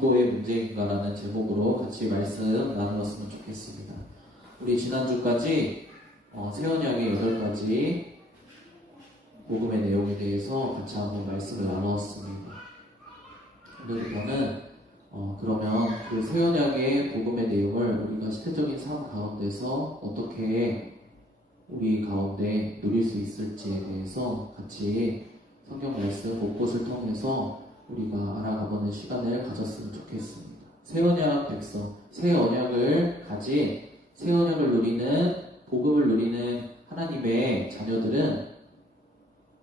정도의 문제인가라는 제목으로 같이 말씀 나누었으면 좋겠습니다. 우리 지난주까지 새 언약의 8가지 복음의 내용에 대해서 같이 한번 말씀을 나누었습니다. 오늘부터는 그러면 그 새 언약의 복음의 내용을 우리가 실제적인 삶 가운데서 어떻게 우리 가운데 누릴 수 있을지에 대해서 같이 성경 말씀 곳곳을 통해서 우리가 알아가보는 시간을 가졌으면 좋겠습니다. 새 언약 백성, 새 언약을 가진, 새 언약을 누리는, 복음을 누리는 하나님의 자녀들은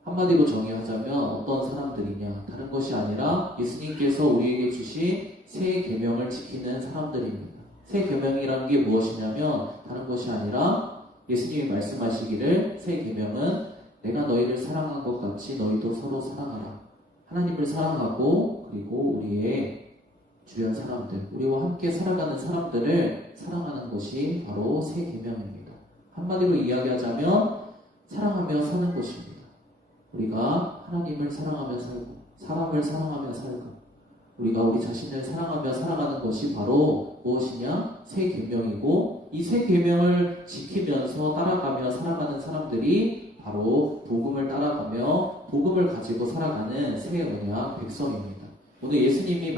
한마디로 정의하자면 어떤 사람들이냐, 다른 것이 아니라 예수님께서 우리에게 주신 새 계명을 지키는 사람들입니다. 새 계명이라는 게 무엇이냐면 다른 것이 아니라 예수님이 말씀하시기를 새 계명은 내가 너희를 사랑한 것 같이 너희도 서로 사랑하라. 하나님을 사랑하고 그리고 우리의 주변 사람들, 우리와 함께 살아가는 사람들을 사랑하는 것이 바로 새 계명입니다. 한마디로 이야기하자면 사랑하며 사는 것입니다. 우리가 하나님을 사랑하며 살고 사람을 사랑하며 살고 우리가 우리 자신을 사랑하며 살아가는 것이 바로 무엇이냐? 새 계명이고 이 새 계명을 지키면서 따라가며 살아가는 사람들이 바로 복음을 따라가며 복음을 가지고 살아가는 새 언약 백성입니다. 오늘 예수님이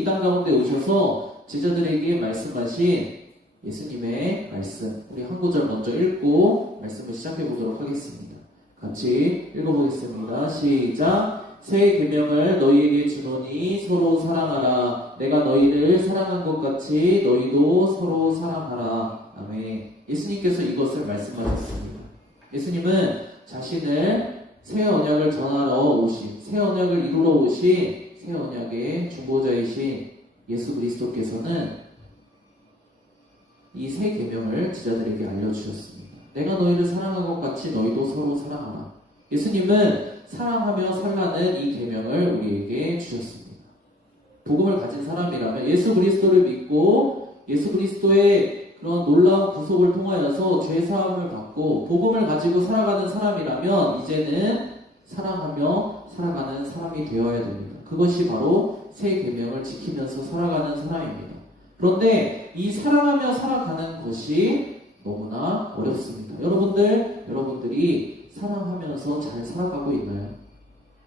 이 땅 가운데 오셔서 제자들에게 말씀하신 예수님의 말씀, 우리 한 구절 먼저 읽고 말씀을 시작해 보도록 하겠습니다. 같이 읽어보겠습니다. 시작. 새 계명을 너희에게 주노니 서로 사랑하라. 내가 너희를 사랑한 것 같이 너희도 서로 사랑하라. 아멘. 예수님께서 이것을 말씀하셨습니다. 예수님은 자신을 새 언약을 전하러 오신, 새 언약을 이루러 오신 새 언약의 중보자이신 예수 그리스도께서는 이 새 계명을 제자들에게 알려주셨습니다. 내가 너희를 사랑한 것 같이 너희도 서로 사랑하라. 예수님은 사랑하며 살라는 이 계명을 우리에게 주셨습니다. 복음을 가진 사람이라면 예수 그리스도를 믿고 예수 그리스도의 그런 놀라운 구속을 통하여서 죄 사함을 받고 복음을 가지고 살아가는 사람이라면 이제는 사랑하며 살아가는 사람이 되어야 됩니다. 그것이 바로 새 계명을 지키면서 살아가는 사람입니다. 그런데 이 사랑하며 살아가는 것이 너무나 어렵습니다. 여러분들이 사랑하면서 잘 살아가고 있나요?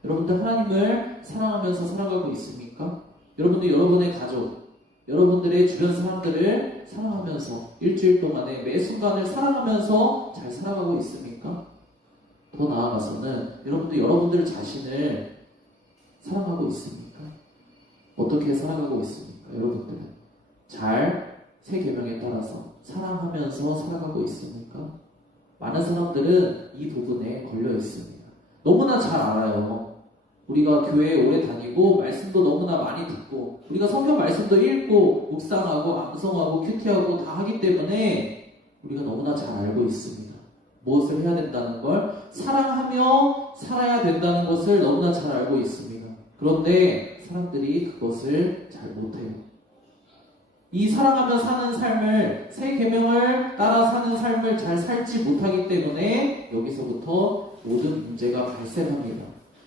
여러분들 하나님을 사랑하면서 살아가고 있습니까? 여러분들 여러분의 가족, 여러분들의 주변 사람들을 사랑하면서 일주일 동안에 매 순간을 사랑하면서 잘 살아가고 있습니까? 더 나아가서는 여러분들 자신을 사랑하고 있습니까? 어떻게 살아가고 있습니까? 여러분들은 잘 새 계명에 따라서 사랑하면서 살아가고 있습니까? 많은 사람들은 이 부분에 걸려 있습니다. 너무나 잘 알아요. 우리가 교회에 오래 다니고 말씀도 너무나 많이 듣고 우리가 성경 말씀도 읽고 묵상하고 암송하고 큐티하고 다 하기 때문에 우리가 너무나 잘 알고 있습니다. 무엇을 해야 된다는 걸, 사랑하며 살아야 된다는 것을 너무나 잘 알고 있습니다. 그런데 사람들이 그것을 잘 못해요. 이 사랑하며 사는 삶을, 새 계명을 따라 사는 삶을 잘 살지 못하기 때문에 여기서부터 모든 문제가 발생합니다.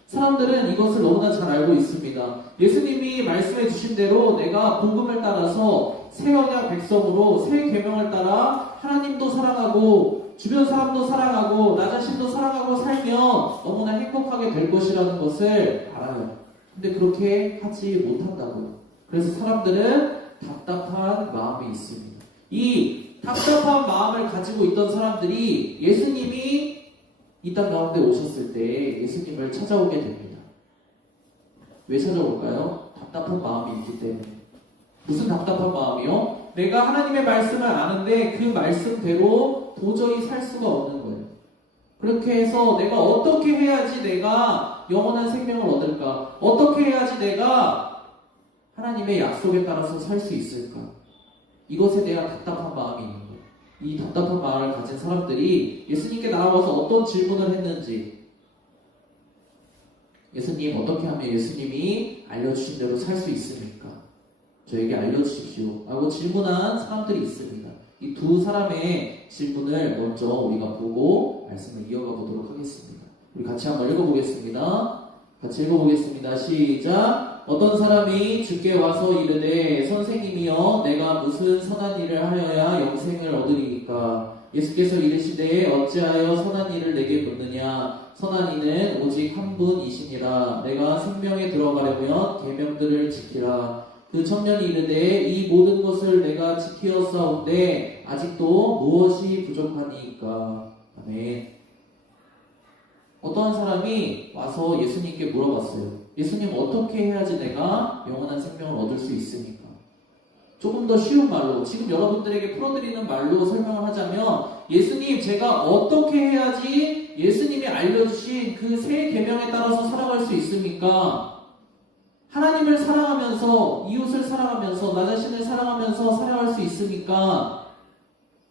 사람들은 이것을 너무나 잘 알고 있습니다. 예수님이 말씀해 주신 대로 내가 복음을 따라서 새 언약 백성으로 새 계명을 따라 하나님도 사랑하고 주변 사람도 사랑하고 나 자신도 사랑하고 살면 너무나 행복하게 될 것이라는 것을 알아요. 근데 그렇게 하지 못한다고요. 그래서 사람들은 답답한 마음이 있습니다. 이 답답한 마음을 가지고 있던 사람들이 예수님이 이 땅 가운데 오셨을 때 예수님을 찾아오게 됩니다. 왜 찾아올까요? 답답한 마음이 있기 때문에. 무슨 답답한 마음이요? 내가 하나님의 말씀을 아는데 그 말씀대로 도저히 살 수가 없는 거예요. 그렇게 해서 내가 어떻게 해야지 내가 영원한 생명을 얻을까? 어떻게 해야지 내가 하나님의 약속에 따라서 살 수 있을까? 이것에 대한 답답한 마음이 있는 거예요. 이 답답한 마음을 가진 사람들이 예수님께 나와서 어떤 질문을 했는지, 예수님 어떻게 하면 예수님이 알려주신 대로 살 수 있습니까? 저에게 알려주십시오 라고 질문한 사람들이 있습니다. 이 두 사람의 질문을 먼저 우리가 보고 말씀을 이어가 보도록 하겠습니다. 우리 같이 한번 읽어보겠습니다. 시작. 어떤 사람이 주께 와서 이르되 선생님이여 내가 무슨 선한 일을 하여야 영생을 얻으리이까? 예수께서 이르시되 어찌하여 선한 일을 내게 묻느냐? 선한 이는 오직 한 분이시니라. 내가 생명에 들어가려면 계명들을 지키라. 그 청년이 이르되 이 모든 것을 내가 지키었사온데 아직도 무엇이 부족하니이까? 아멘. 어떠한 사람이 와서 예수님께 물어봤어요. 예수님, 어떻게 해야지 내가 영원한 생명을 얻을 수 있습니까? 조금 더 쉬운 말로, 지금 여러분들에게 풀어드리는 말로 설명을 하자면, 예수님, 제가 어떻게 해야지 예수님이 알려주신 그 세 계명에 따라서 살아갈 수 있습니까? 하나님을 사랑하면서, 이웃을 사랑하면서, 나 자신을 사랑하면서 살아갈 수 있습니까?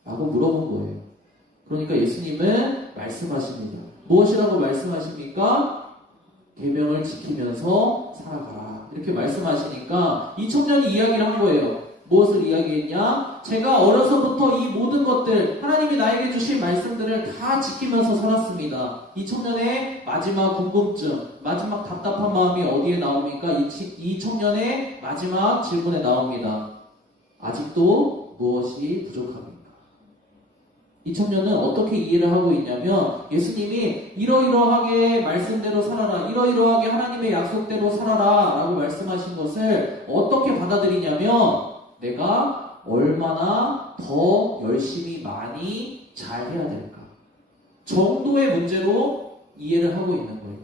라고 물어본 거예요. 그러니까 예수님은 말씀하십니다. 무엇이라고 말씀하십니까? 계명을 지키면서 살아가라. 이렇게 말씀하시니까 이 청년이 이야기를 한 거예요. 무엇을 이야기했냐? 제가 어려서부터 이 모든 것들, 하나님이 나에게 주신 말씀들을 다 지키면서 살았습니다. 이 청년의 마지막 궁금증, 마지막 답답한 마음이 어디에 나옵니까? 이 청년의 마지막 질문에 나옵니다. 아직도 무엇이 부족합니까? 이 청년은 어떻게 이해를 하고 있냐면, 예수님이 이러이러하게 말씀대로 살아라, 이러이러하게 하나님의 약속대로 살아라 라고 말씀하신 것을 어떻게 받아들이냐면, 내가 얼마나 더 열심히 많이 잘 해야 될까 정도의 문제로 이해를 하고 있는 거예요.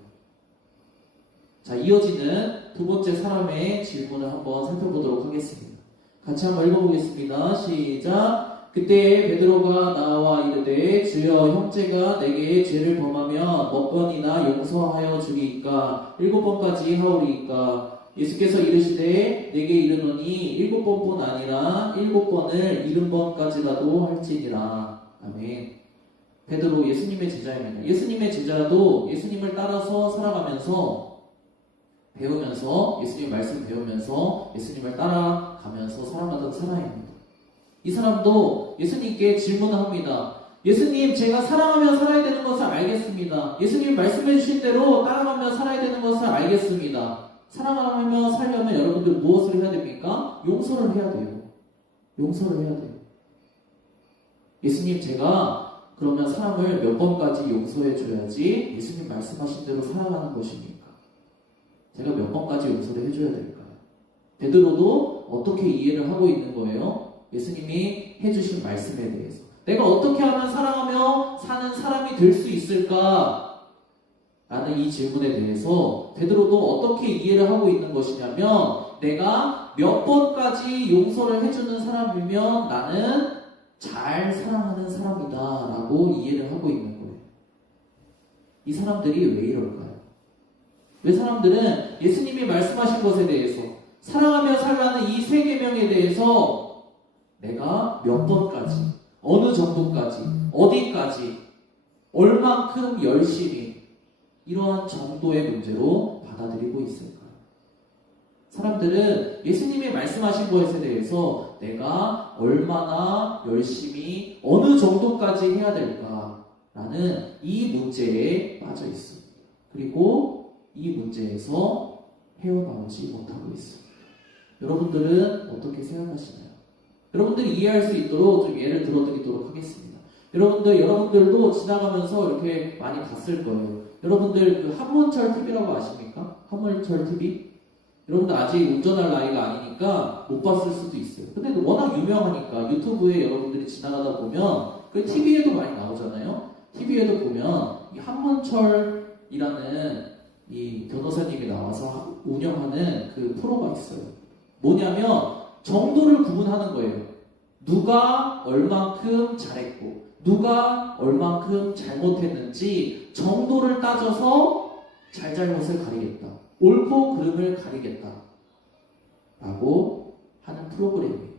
자, 이어지는 두 번째 사람의 질문을 한번 살펴보도록 하겠습니다. 같이 한번 읽어보겠습니다. 시작. 그때 베드로가 나와 이르되 주여, 형제가 내게 죄를 범하면 몇 번이나 용서하여 주리이까? 7번까지 하오리이까? 예수께서 이르시되 내게 이르노니 7번뿐 아니라 7번을 70번까지라도 할지니라. 아멘. 베드로 예수님의 제자입니다. 예수님의 제자도 예수님을 따라서 살아가면서 배우면서, 예수님 말씀 배우면서 예수님을 따라가면서 살아가던 사람입니다. 이 사람도 예수님께 질문을 합니다. 예수님, 제가 사랑하며 살아야 되는 것을 알겠습니다. 예수님 말씀해 주신 대로 따라가며 살아야 되는 것을 알겠습니다. 사랑하며 살려면 여러분들 무엇을 해야 됩니까? 용서를 해야 돼요. 용서를 해야 돼요. 예수님, 제가 그러면 사람을 몇 번까지 용서해 줘야지 예수님 말씀하신 대로 살아가는 것입니까? 제가 몇 번까지 용서를 해줘야 될까요? 베드로도 어떻게 이해를 하고 있는 거예요? 예수님이 해주신 말씀에 대해서 내가 어떻게 하면 사랑하며 사는 사람이 될 수 있을까? 라는 이 질문에 대해서 베드로도 어떻게 이해를 하고 있는 것이냐면, 내가 몇 번까지 용서를 해주는 사람이면 나는 잘 사랑하는 사람이다 라고 이해를 하고 있는 거예요. 이 사람들이 왜 이럴까요? 왜 사람들은 예수님이 말씀하신 것에 대해서, 사랑하며 살라는 이 세 계명에 대해서 내가 몇 번까지, 어느 정도까지, 어디까지, 얼만큼 열심히, 이러한 정도의 문제로 받아들이고 있을까요? 사람들은 예수님이 말씀하신 것에 대해서 내가 얼마나 열심히, 어느 정도까지 해야 될까라는 이 문제에 빠져 있습니다. 그리고 이 문제에서 헤어나오지 못하고 있습니다. 여러분들은 어떻게 생각하시나요? 여러분들이 이해할 수 있도록 좀 예를 들어드리도록 하겠습니다. 여러분들도 지나가면서 이렇게 많이 봤을 거예요. 여러분들 그 한문철 TV라고 아십니까? 한문철 TV? 여러분들 아직 운전할 나이가 아니니까 못 봤을 수도 있어요. 근데 워낙 유명하니까 유튜브에 여러분들이 지나가다 보면 그 TV에도 많이 나오잖아요. TV에도 보면 이 한문철이라는 이 변호사님이 나와서 운영하는 그 프로가 있어요. 뭐냐면 정도를 구분하는 거예요. 누가 얼만큼 잘했고 누가 얼만큼 잘못했는지 정도를 따져서 잘잘못을 가리겠다. 옳고 그름을 가리겠다. 라고 하는 프로그램이에요.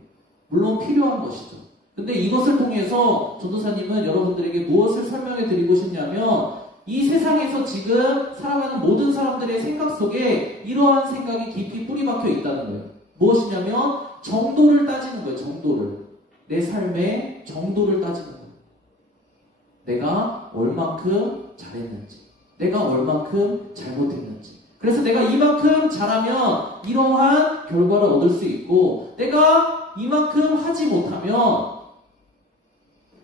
물론 필요한 것이죠. 근데 이것을 통해서 전도사님은 여러분들에게 무엇을 설명해 드리고 싶냐면, 이 세상에서 지금 살아가는 모든 사람들의 생각 속에 이러한 생각이 깊이 뿌리박혀 있다는 거예요. 무엇이냐면 정도를 따지는 거예요. 정도를. 내 삶의 정도를 따지는 거예요. 내가 얼만큼 잘했는지, 내가 얼만큼 잘못했는지. 그래서 내가 이만큼 잘하면 이러한 결과를 얻을 수 있고 내가 이만큼 하지 못하면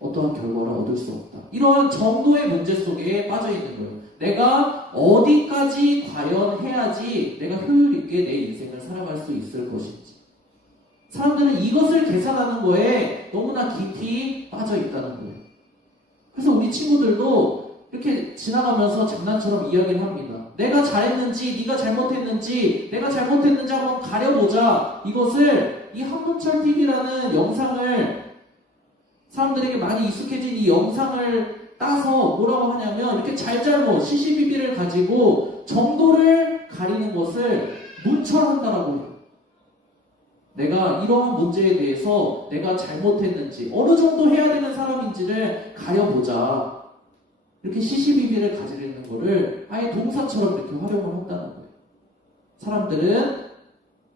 어떠한 결과를 얻을 수 없다. 이러한 정도의 문제 속에 빠져 있는 거예요. 내가 어디까지 과연 해야지 내가 효율 있게 내 인생을 살아갈 수 있을 것인지. 사람들은 이것을 계산하는 거에 너무나 깊이 빠져 있다는 거예요. 그래서 우리 친구들도 이렇게 지나가면서 장난처럼 이야기를 합니다. 내가 잘했는지 네가 잘못했는지 내가 잘못했는지 한번 가려보자. 이것을 이 한문철 TV라는 영상을 사람들에게 많이 익숙해진 이 영상을 따서 뭐라고 하냐면 이렇게 잘잘못 시시비비를 가지고 정도를 가리는 것을 문철한다라고 해요. 내가 이러한 문제에 대해서 내가 잘못했는지 어느 정도 해야 되는 사람인지를 가려보자. 이렇게 시시비비를 가지려는 거를 아예 동사처럼 이렇게 활용을 한다는 거예요. 사람들은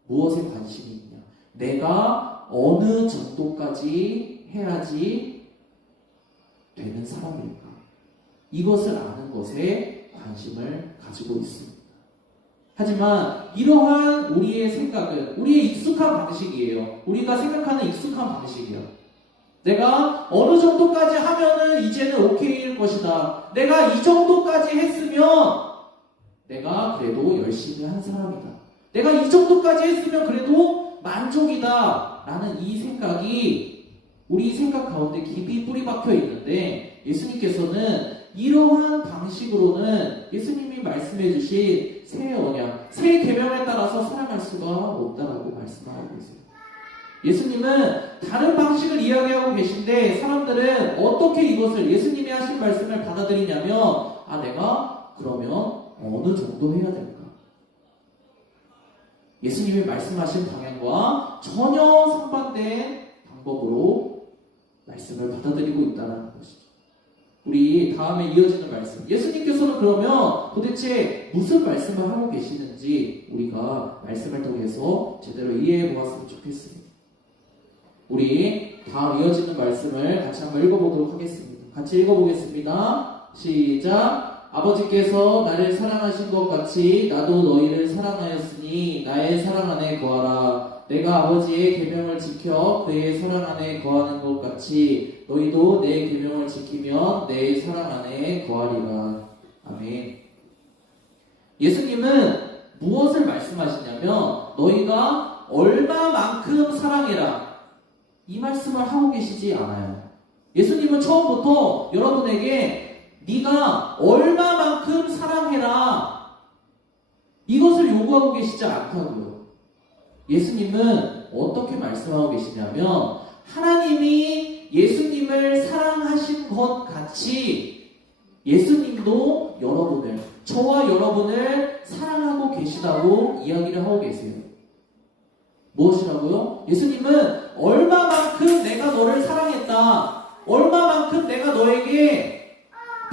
무엇에 관심이 있냐? 내가 어느 정도까지 해야지 되는 사람일까? 이것을 아는 것에 관심을 가지고 있습니다. 하지만 이러한 우리의 생각은 우리의 익숙한 방식이에요. 우리가 생각하는 익숙한 방식이에요. 내가 어느 정도까지 하면은 이제는 오케이일 것이다. 내가 이 정도까지 했으면 내가 그래도 열심히 한 사람이다. 내가 이 정도까지 했으면 그래도 만족이다. 라는 이 생각이 우리 생각 가운데 깊이 뿌리 박혀 있는데 예수님께서는 이러한 방식으로는 예수님이 말씀해 주신 새 언약, 새 계명에 따라서 살아갈 수가 없다라고 말씀하고 계세요. 예수님은 다른 방식을 이야기하고 계신데 사람들은 어떻게 이것을 예수님이 하신 말씀을 받아들이냐면 내가 그러면 어느 정도 해야 될까? 예수님이 말씀하신 방향과 전혀 상반된 방법으로 말씀을 받아들이고 있다는 것이죠. 우리 다음에 이어지는 말씀. 예수님께서는 그러면 도대체 무슨 말씀을 하고 계시는지 우리가 말씀을 통해서 제대로 이해해 보았으면 좋겠습니다. 우리 다음 이어지는 말씀을 같이 한번 읽어보도록 하겠습니다. 같이 읽어보겠습니다. 시작. 아버지께서 나를 사랑하신 것 같이 나도 너희를 사랑하였으니 나의 사랑 안에 거하라. 내가 아버지의 계명을 지켜 그의 사랑 안에 거하는 것 같이 너희도 내 계명을 지키면 내 사랑 안에 거하리라. 아멘. 예수님은 무엇을 말씀하시냐면 너희가 얼마만큼 사랑해라. 이 말씀을 하고 계시지 않아요. 예수님은 처음부터 여러분에게 네가 얼마만큼 사랑해라 이것을 요구하고 계시지 않다고요. 예수님은 어떻게 말씀하고 계시냐면 하나님이 예수님을 사랑하신 것 같이 예수님도 여러분을, 저와 여러분을 사랑하고 계시다고 이야기를 하고 계세요. 무엇이라고요? 예수님은 얼마만큼 내가 너를 사랑했다, 얼마만큼 내가 너에게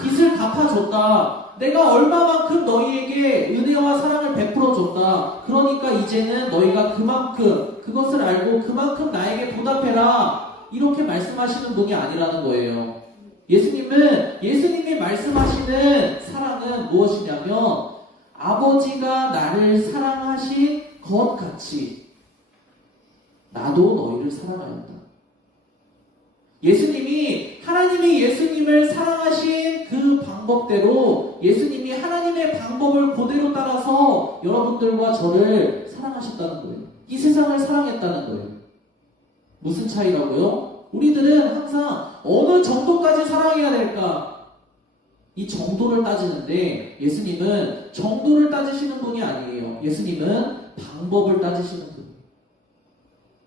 빚을 갚아줬다, 내가 얼마만큼 너희에게 은혜와 사랑을 베풀어줬다, 그러니까 이제는 너희가 그만큼 그것을 알고 그만큼 나에게 보답해라, 이렇게 말씀하시는 분이 아니라는 거예요. 예수님이 말씀하시는 사랑은 무엇이냐면 아버지가 나를 사랑하신 것 같이 나도 너희를 사랑하였다. 하나님이 예수님을 사랑하신 그 방법대로 예수님이 하나님의 방법을 그대로 따라서 여러분들과 저를 사랑하셨다는 거예요. 이 세상을 사랑했다는 거예요. 무슨 차이라고요? 우리들은 항상 어느 정도까지 사랑해야 될까? 이 정도를 따지는데 예수님은 정도를 따지시는 분이 아니에요. 예수님은 방법을 따지시는 분이에요.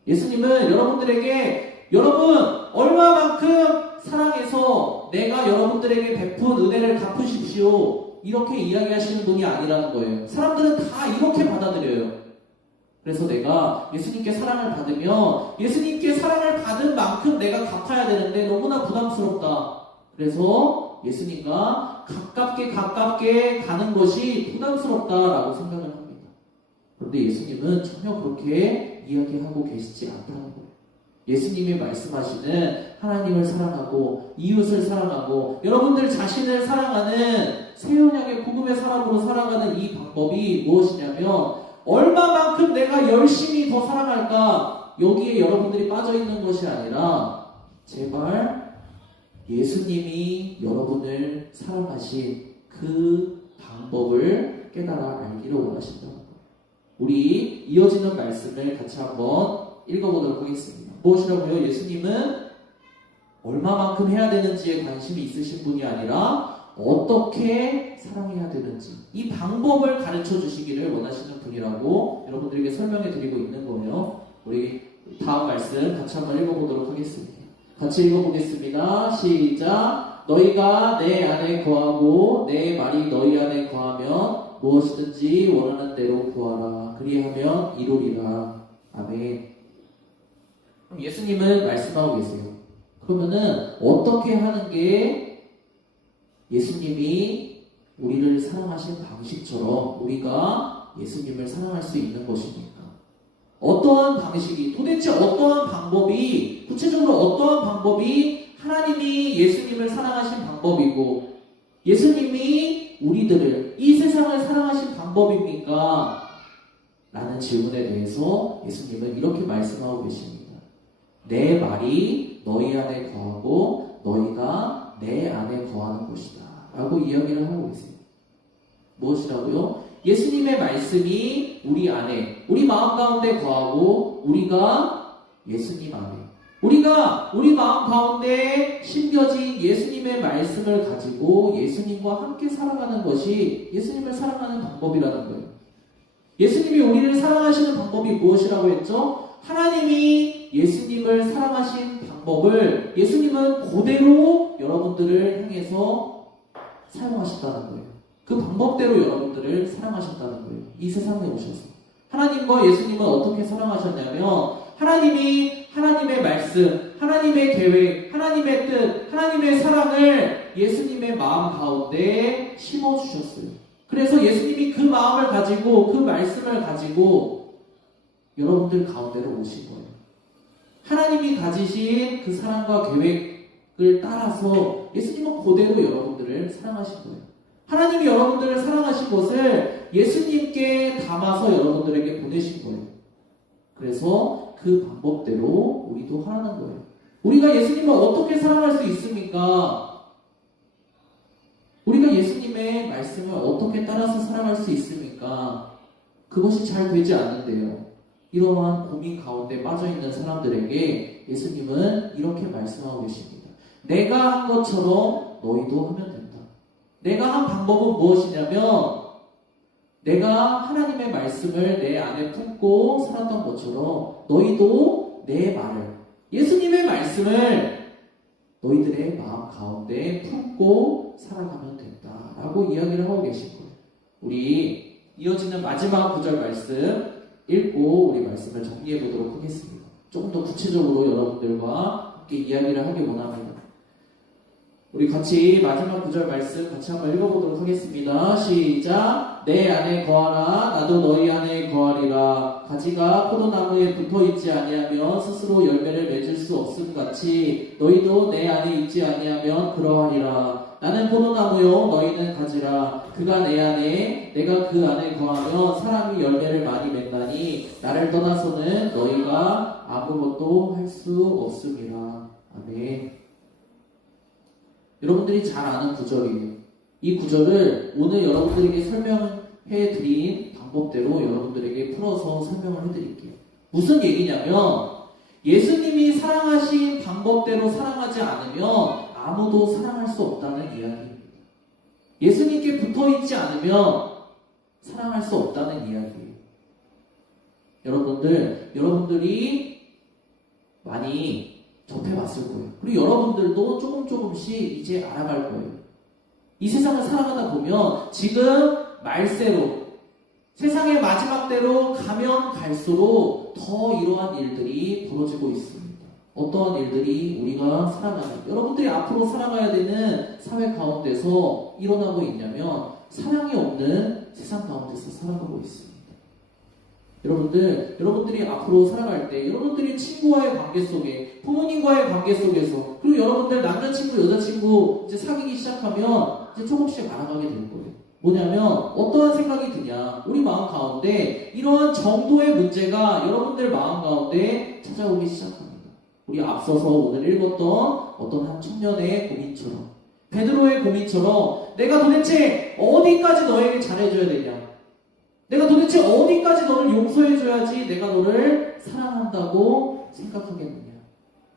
예수님은 여러분들에게 여러분 얼마만큼 사랑해서 내가 여러분들에게 베푼 은혜를 갚으십시오, 이렇게 이야기하시는 분이 아니라는 거예요. 사람들은 다 이렇게 받아들여요. 그래서 내가 예수님께 사랑을 받으면 예수님께 사랑을 받은 만큼 내가 갚아야 되는데 너무나 부담스럽다. 그래서 예수님과 가깝게 가는 것이 부담스럽다라고 생각을 합니다. 그런데 예수님은 전혀 그렇게 이야기하고 계시지 않다는 거예요. 예수님이 말씀하시는 하나님을 사랑하고 이웃을 사랑하고 여러분들 자신을 사랑하는 새 언약의 복음의 사람으로 살아가는 이 방법이 무엇이냐면 얼마만큼 내가 열심히 더 사랑할까 여기에 여러분들이 빠져있는 것이 아니라 제발 예수님이 여러분을 사랑하신 그 방법을 깨달아 알기를 원하신다. 우리 이어지는 말씀을 같이 한번 읽어보도록 하겠습니다. 무엇이라고요? 예수님은 얼마만큼 해야 되는지에 관심이 있으신 분이 아니라 어떻게 사랑해야 되는지 이 방법을 가르쳐 주시기를 원하시는 분이라고 여러분들에게 설명해 드리고 있는 거예요. 우리 다음 말씀 같이 한번 읽어보도록 하겠습니다. 같이 읽어보겠습니다. 시작. 너희가 내 안에 거하고 내 말이 너희 안에 거하면 무엇이든지 원하는 대로 구하라. 그리하면 이루리라. 아멘. 그럼 예수님은 말씀하고 계세요. 그러면은 어떻게 하는 게 예수님이 우리를 사랑하신 방식처럼 우리가 예수님을 사랑할 수 있는 것입니까? 어떠한 방식이, 도대체 어떠한 방법이, 구체적으로 어떠한 방법이 하나님이 예수님을 사랑하신 방법이고 예수님이 우리들을, 이 세상을 사랑하신 방법입니까? 라는 질문에 대해서 예수님은 이렇게 말씀하고 계십니다. 내 말이 너희 안에 거하고 너희가 내 안에 거하는 것이다 라고 이야기를 하고 계세요. 무엇이라고요? 예수님의 말씀이 우리 안에, 우리 마음 가운데 거하고 우리가 예수님 안에, 우리가 우리 마음 가운데 심겨진 예수님의 말씀을 가지고 예수님과 함께 살아가는 것이 예수님을 사랑하는 방법이라는 거예요. 예수님이 우리를 사랑하시는 방법이 무엇이라고 했죠? 하나님이 예수님을 사랑하신 방법을 예수님은 그대로 여러분들을 향해서 사용하셨다는 거예요. 그 방법대로 여러분들을 사랑하셨다는 거예요. 이 세상에 오셔서. 하나님과 예수님은 어떻게 사랑하셨냐면 하나님이 하나님의 말씀, 하나님의 계획, 하나님의 뜻, 하나님의 사랑을 예수님의 마음 가운데 심어주셨어요. 그래서 예수님이 그 마음을 가지고 그 말씀을 가지고 여러분들 가운데로 오신 거예요. 하나님이 가지신 그 사랑과 계획을 따라서 예수님은 그대로 여러분들을 사랑하신 거예요. 하나님이 여러분들을 사랑하신 것을 예수님께 담아서 여러분들에게 보내신 거예요. 그래서 그 방법대로 우리도 하라는 거예요. 우리가 예수님을 어떻게 사랑할 수 있습니까? 우리가 예수님의 말씀을 어떻게 따라서 사랑할 수 있습니까? 그것이 잘 되지 않는데요. 이러한 고민 가운데 빠져있는 사람들에게 예수님은 이렇게 말씀하고 계십니다. 내가 한 것처럼 너희도 하면 된다. 내가 한 방법은 무엇이냐면 내가 하나님의 말씀을 내 안에 품고 살았던 것처럼 너희도 내 말을, 예수님의 말씀을 너희들의 마음 가운데 품고 살아가면 된다라고 이야기를 하고 계신 거예요. 우리 이어지는 마지막 구절 말씀 읽고 우리 말씀을 정리해 보도록 하겠습니다. 조금 더 구체적으로 여러분들과 함께 이야기를 하기 원합니다. 우리 같이 마지막 구절 말씀 같이 한번 읽어보도록 하겠습니다. 시작. 내 안에 거하라. 나도 너희 안에 거하리라. 가지가 포도나무에 붙어있지 아니하면 스스로 열매를 맺을 수 없음 같이 너희도 내 안에 있지 아니하면 그러하리라. 나는 포도나무요 너희는 가지라. 그가 내 안에 내가 그 안에 거하면 사람이 열매를 많이 맺나니 나를 떠나서는 너희가 아무것도 할 수 없음이라. 아멘. 여러분들이 잘 아는 구절이에요. 이 구절을 오늘 여러분들에게 설명해 드린 방법대로 여러분들에게 풀어서 설명을 해드릴게요. 무슨 얘기냐면 예수님이 사랑하신 방법대로 사랑하지 않으면 아무도 사랑할 수 없다는 이야기입니다. 예수님께 붙어있지 않으면 사랑할 수 없다는 이야기예요. 여러분들이 많이 접해봤을 거예요. 그리고 여러분들도 조금씩 이제 알아갈 거예요. 이 세상을 살아가다 보면 지금 말세로 세상의 마지막 때로 가면 갈수록 더 이러한 일들이 벌어지고 있습니다. 어떠한 일들이 우리가 살아가는, 여러분들이 앞으로 살아가야 되는 사회 가운데서 일어나고 있냐면 사랑이 없는 세상 가운데서 살아가고 있습니다. 여러분들이 앞으로 살아갈 때 여러분들이 친구와의 관계 속에, 부모님과의 관계 속에서, 그리고 여러분들 남자친구, 여자친구 이제 사귀기 시작하면 이제 조금씩 알아가게 될 거예요. 뭐냐면 어떠한 생각이 드냐, 우리 마음 가운데 이러한 정도의 문제가 여러분들 마음 가운데 찾아오기 시작합니다. 우리 앞서서 오늘 읽었던 어떤 한 청년의 고민처럼, 베드로의 고민처럼, 내가 도대체 어디까지 너에게 잘해줘야 되냐, 내가 도대체 어디까지 너를 용서해줘야지 내가 너를 사랑한다고 생각하겠느냐,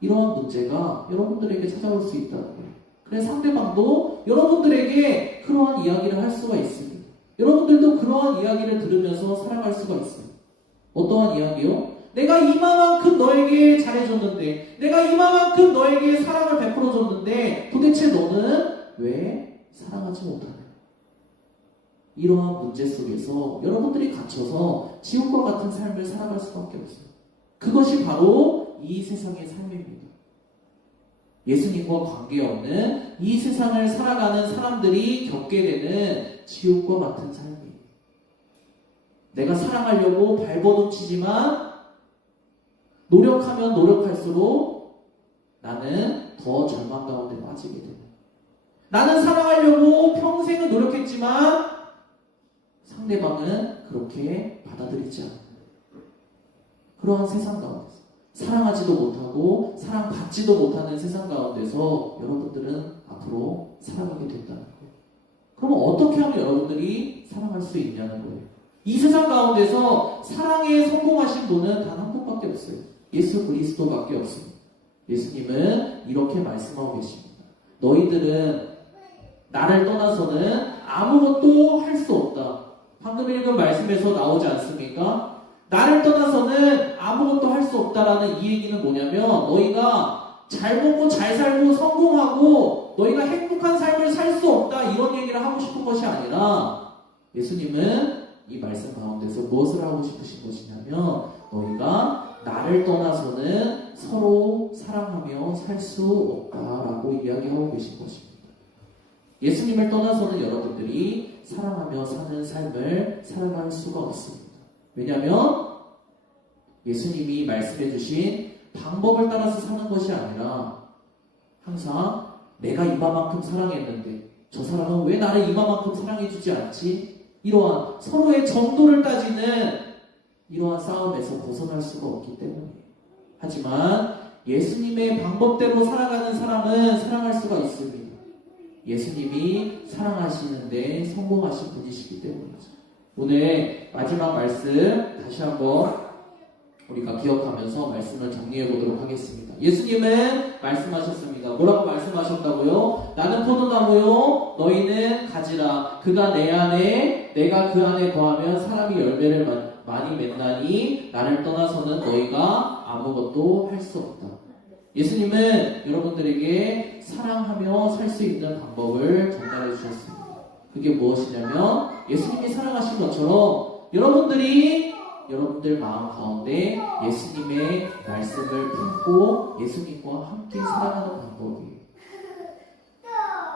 이러한 문제가 여러분들에게 찾아올 수 있다는 거예요. 그래서 상대방도 여러분들에게 그러한 이야기를 할 수가 있습니다. 여러분들도 그러한 이야기를 들으면서 살아갈 수가 있어요. 어떠한 이야기요? 내가 이만큼 너에게 잘해줬는데, 내가 이만큼 너에게 사랑을 베풀어줬는데 도대체 너는 왜 사랑하지 못하냐? 이러한 문제 속에서 여러분들이 갇혀서 지옥과 같은 삶을 살아갈 수밖에 없어요. 그것이 바로 이 세상의 삶입니다. 예수님과 관계없는 이 세상을 살아가는 사람들이 겪게 되는 지옥과 같은 삶이에요. 내가 사랑하려고 발버둥치지만 노력하면 노력할수록 나는 더 절망 가운데 빠지게 돼요. 나는 사랑하려고 평생은 노력했지만 상대방은 그렇게 받아들이지 않아요. 그러한 세상 가운데서 사랑하지도 못하고 사랑받지도 못하는 세상 가운데서 여러분들은 앞으로 살아가게 된다는 거예요. 그러면 어떻게 하면 여러분들이 사랑할 수 있냐는 거예요. 이 세상 가운데서 사랑에 성공하신 분은 단 한 분밖에 없어요. 예수 그리스도밖에 없습니다. 예수님은 이렇게 말씀하고 계십니다. 너희들은 나를 떠나서는 아무것도 할 수 없다. 방금 읽은 말씀에서 나오지 않습니까? 나를 떠나서는 아무것도 할 수 없다라는 이 얘기는 뭐냐면, 너희가 잘 먹고 잘 살고 성공하고 너희가 행복한 삶을 살 수 없다, 이런 얘기를 하고 싶은 것이 아니라, 예수님은 이 말씀 가운데서 무엇을 하고 싶으신 것이냐면, 너희가 나를 떠나서는 서로 사랑하며 살 수 없다라고 이야기하고 계신 것입니다. 예수님을 떠나서는 여러분들이 사랑하며 사는 삶을 살아갈 수가 없습니다. 왜냐하면 예수님이 말씀해 주신 방법을 따라서 사는 것이 아니라, 항상 내가 이만큼 사랑했는데 저 사람은 왜 나를 이만큼 사랑해 주지 않지? 이러한 서로의 정도를 따지는 이러한 싸움에서 벗어날 수가 없기 때문이에요. 하지만 예수님의 방법대로 살아가는 사람은 사랑할 수가 있습니다. 예수님이 사랑하시는데 성공하신 분이시기 때문이죠. 오늘 마지막 말씀 다시 한번 우리가 기억하면서 말씀을 정리해 보도록 하겠습니다. 예수님은 말씀하셨습니다. 뭐라고 말씀하셨다고요? 나는 포도나무요, 너희는 가지라. 그가 내 안에, 내가 그 안에 거하면 사람이 열매를 많이 맺나니 나를 떠나서는 너희가 아무것도 할 수 없다. 예수님은 여러분들에게 사랑하며 살 수 있는 방법을 전달해 주셨습니다. 그게 무엇이냐면, 예수님이 사랑하신 것처럼 여러분들 마음 가운데 예수님의 말씀을 품고 예수님과 함께 살아가는 방법이에요.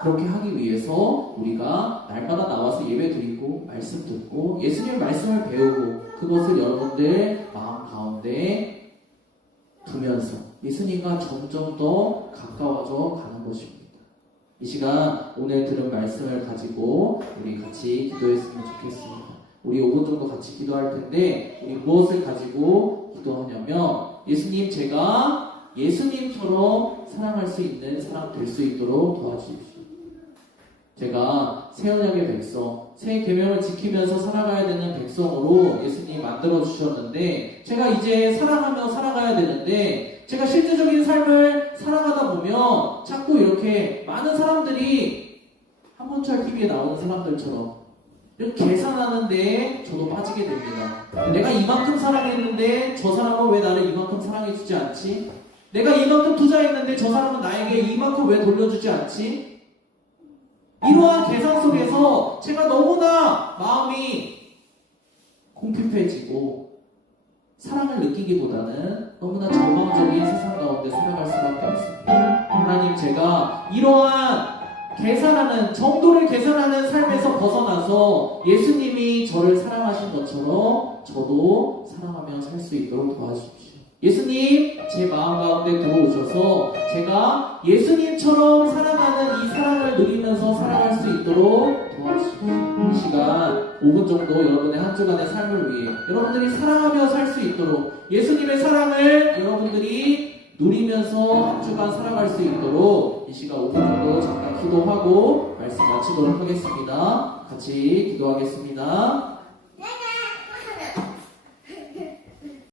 그렇게 하기 위해서 우리가 날마다 나와서 예배 드리고 말씀 듣고 예수님의 말씀을 배우고 그것을 여러분들 마음 가운데 두면서 예수님과 점점 더 가까워져 가는 것입니다. 이 시간 오늘 들은 말씀을 가지고 우리 같이 기도했으면 좋겠습니다. 우리 5분 정도 같이 기도할 텐데, 우리 무엇을 가지고 기도하냐면, 예수님, 제가 예수님처럼 사랑할 수 있는 사람 될 수 있도록 도와주십시오. 제가 새 언약의 백성, 새 계명을 지키면서 살아가야 되는 백성으로 예수님 만들어 주셨는데, 제가 이제 사랑하며 살아가야 되는데, 제가 실제적인 삶을 살아가다 보면 자꾸 이렇게 많은 사람들이 한문철 TV에 나오는 사람들처럼 이렇게 계산하는데 저도 빠지게 됩니다. 내가 이만큼 사랑했는데 저 사람은 왜 나를 이만큼 사랑해주지 않지? 내가 이만큼 투자했는데 저 사람은 나에게 이만큼 왜 돌려주지 않지? 이러한 계산 속에서 제가 너무나 마음이 궁핍해지고 사랑을 느끼기보다는 너무나 절망적인 세상 가운데 살아갈 수밖에 없습니다. 하나님, 제가 이러한 계산하는, 정도를 계산하는 삶에서 벗어나서 예수님이 저를 사랑하신 것처럼 저도 사랑하며 살 수 있도록 도와주십시오. 예수님, 제 마음 가운데 들어오셔서 제가 예수님처럼 사랑하는 이 사랑을 누리면서 살아갈 수 있도록 도와주십시오. 이 시간 5분 정도 여러분의 한 주간의 삶을 위해 여러분들이 사랑하며 살 수 있도록 예수님의 사랑을 여러분들이 누리면서 한 주간 살아갈 수 있도록 이 시간 5분 정도 잠깐 기도하고 말씀 마치도록 하겠습니다. 같이 기도하겠습니다.